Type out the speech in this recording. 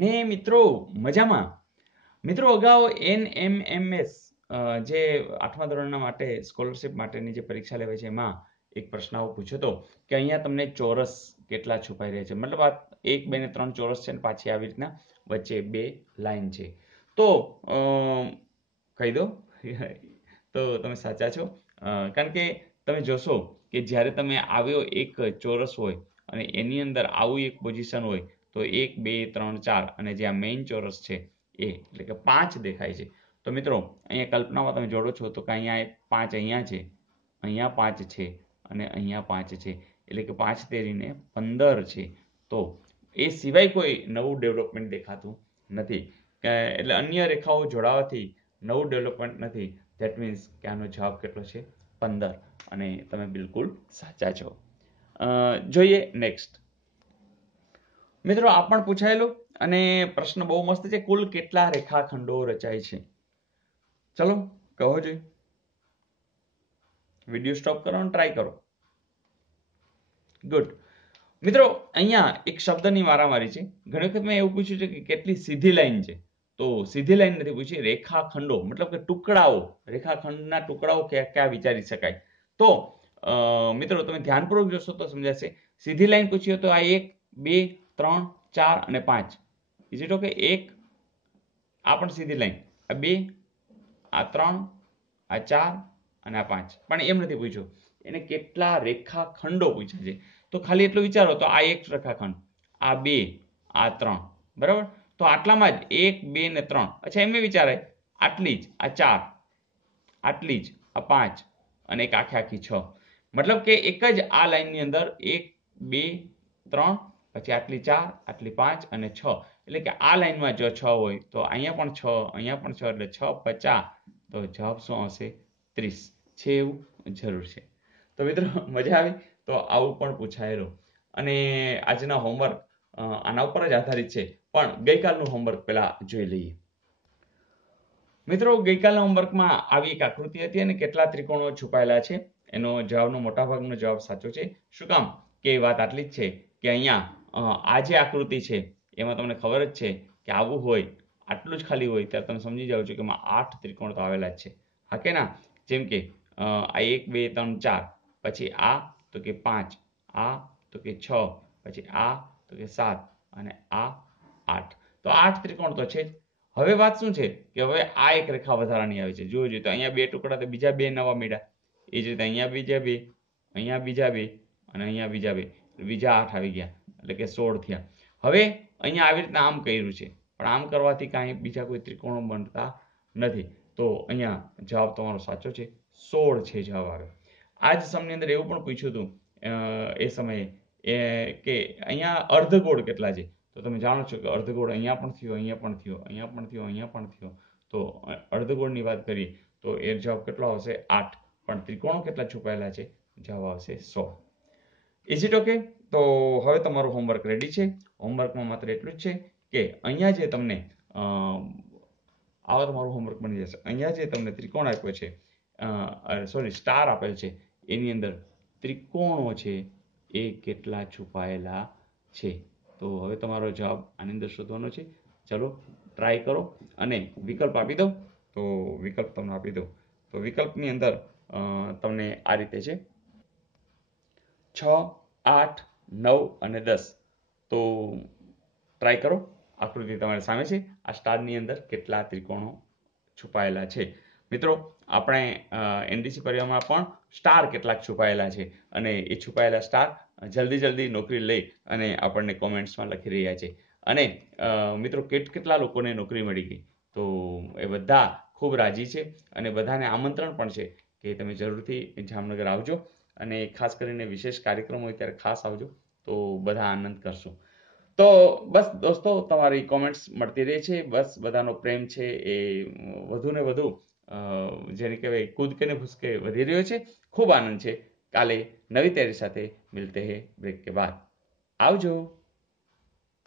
ને મિત્રો મજામાં. મિત્રો અગાઉ NMMS જે 8મા ધોરણના માટે સ્કોલરશિપ માટેની જે પરીક્ષા લેવાય છે એમાં એક પ્રશ્ન આવો પૂછ્યો હતો કે અહીંયા તમને ચોરસ કેટલા છુપાઈ રહ્યા છે, મતલબ આ 1 2 ને 3 ચોરસ છે ને પાછી આવી રીતના વચ્ચે 2 લાઈન છે. તો કહી દો તો તમે સાચા છો, કારણ કે તમે જોશો કે જ્યારે તમે આવ્યો એક ચોરસ હોય અને એની અંદર આવું એક પોઝિશન હોય તો 1 2 3 4 અને જે આ મેઇન ચોરસ છે એ એટલે કે 5 દેખાય છે. તો મિત્રો અહીંયા કલ્પનામાં તમે જોડો છો તો કે અહીંયા 5 અહીંયા છે, અહીંયા 5 છે અને અહીંયા 5 છે, એટલે કે 5 તેરીને 15 છે. તો એ સિવાય કોઈ નવું ડેવલપમેન્ટ દેખાતું નથી, એટલે અન્ય રેખાઓ જોડાવાથી નવું ડેવલપમેન્ટ નથી. ધેટ મીન્સ કે આનો જવાબ કેટલો છે? 15. અને તમે બિલકુલ સાચા છો. જોઈએ નેક્સ્ટ. મિત્રો આ પણ પૂછાયેલો અને પ્રશ્ન બહુ મસ્ત છે. કુલ કેટલા રેખાખંડો રચાય છે? ચલો કહો જોઈએ. વિડીયો સ્ટોપ કરો અને ટ્રાય કરો. ગુડ. મિત્રો અહીંયા એક શબ્દની મારામારી છે. ઘણી વખત મેં એવું પૂછ્યું છે કે કેટલી સીધી લાઈન છે, તો સીધી લાઈન નથી પૂછી, રેખાખંડો મતલબ કે ટુકડાઓ, રેખાખંડના ટુકડાઓ કયા કયા વિચારી શકાય. તો મિત્રો તમે ધ્યાનપૂર્વક જોશો તો સમજાશે. સીધી લાઈન પૂછી તો આ 1 2 3 4 અને 5. Is it okay? 1 આ પણ સીધી લાઈન, આ 2 આ 3 આ 4 અને આ 5. પણ એમ નથી પૂછ્યું, એને કેટલા રેખાખંડો પૂછ્યા છે. તો ખાલી એટલું વિચારો તો આ 1 રેખાખંડ, આ 2 આ 3, બરાબર. તો આટલામાં જ 1 2 ને 3. અચ્છા એમ વિચારાય આટલી જ આ 4, આટલી જ આ 5 અને એક આખી 6. મતલબ કે એક જ આ લાઈનની અંદર 1 2 3 પછી આટલી 4 આટલી 5 અને 6, એટલે કે આ લાઈનમાં જો 6 હોય તો અહીંયા પણ 6 અહીંયા પણ 6 એટલે 6 50. તો જવાબ શું હશે? 30 છે એવું જરૂર છે. તો મિત્રો મજા આવી. તો આવું પણ પૂછાયેલું અને આજના હોમવર્ક આના ઉપર જ આધારિત છે, પણ ગઈકાલનું હોમવર્ક પહેલા જોઈ લઈએ. મિત્રો ગઈકાલના હોમવર્કમાં આવી એક આકૃતિ હતી અને કેટલા ત્રિકોણો છુપાયેલા છે. એનો જવાબનો મોટાભાગનો જવાબ સાચો છે. શું કામ? કે વાત આટલી જ છે કે અહીંયા આ જે આકૃતિ છે એમાં તમને ખબર જ છે કે આવું હોય, આટલું જ ખાલી હોય ત્યારે તમે સમજી જાઓ છો કે એમાં 8 ત્રિકોણ તો આવેલા જ છે. હા કે ના? જેમ કે આ 1 2 3 4, પછી આ તો કે 5, આ તો કે 6, પછી આ તો કે 7 અને આ 8. તો 8 ત્રિકોણ તો છે જ. હવે વાત શું છે કે હવે આ એક રેખા વધારાની આવી છે. જોજો તો અહીંયા 2 ટુકડા તો બીજા 2 નવા મળ્યા. એ જ રીતે અહીંયા બીજા 2, અહીંયા બીજા 2 અને અહીંયા બીજા 2, બીજા 8 આવી ગયા, એટલે કે 16 થયા. હવે અહીંયા આવી રીતના આમ કર્યું છે, પણ આમ કરવાથી કાંઈ બીજા કોઈ ત્રિકોણો બનતા નથી. તો અહીંયા જવાબ તમારો સાચો છે, 16 છે જવાબ આવે. આ જ સમની અંદર એવું પણ પૂછ્યું હતું એ સમયે કે અહીંયા અર્ધગોળ કેટલા છે. તો તમે જાણો છો કે અર્ધગોળ અહીંયા પણ થયો, અહીંયા પણ થયો, અહીંયા પણ થયો, અહીંયા પણ થયો. તો અર્ધગોળની વાત કરીએ તો એ જવાબ કેટલો આવશે? 8. પણ ત્રિકોણો કેટલા છુપાયેલા છે? જવાબ આવશે 100. Is it okay? તો હવે તમારું હોમવર્ક રેડી છે. હોમવર્કમાં માત્ર એટલું જ છે કે અહીંયા જે તમને આવા તમારું હોમવર્ક બની જશે. અહીંયા જે તમને ત્રિકોણ આપ્યો છે, સોરી સ્ટાર આપેલ છે, એની અંદર ત્રિકોણો છે એ કેટલા છુપાયેલા છે. તો હવે તમારો જવાબ આની અંદર શોધવાનો છે. ચલો ટ્રાય કરો અને વિકલ્પ આપી દઉં તો વિકલ્પ તમને આપી દઉં. તો વિકલ્પની અંદર તમને આ રીતે છે 6 8 9 અને 10. તો ટ્રાય કરો. આકૃતિ તમારી સામે છે. આ સ્ટારની અંદર કેટલા ત્રિકોણો છુપાયેલા છે. મિત્રો આપણે એનડીસી પરિવારમાં પણ સ્ટાર કેટલાક છુપાયેલા છે અને એ છુપાયેલા સ્ટાર જલ્દી નોકરી લઈ અને આપણને કોમેન્ટ્સમાં લખી રહ્યા છે. અને મિત્રો કેટલા લોકોને નોકરી મળી ગઈ, તો એ બધા ખૂબ રાજી છે અને બધાને આમંત્રણ પણ છે કે તમે જરૂરથી જામનગર આવજો અને ખાસ કરીને વિશેષ કાર્યક્રમ હોય ત્યારે ખાસ આવજો, તો બધા આનંદ કરશું. તો બસ દોસ્તો, તમારી કોમેન્ટ્સ મળતી રહે છે. બસ બધાનો પ્રેમ છે એ વધુ ને વધુ જેને કહેવાય કૂદકે ને ભૂસકે વધી રહ્યો છે. ખૂબ આનંદ છે. કાલે નવી તૈયારી સાથે મિલતે હે બ્રેક કે બાદ. આવજો.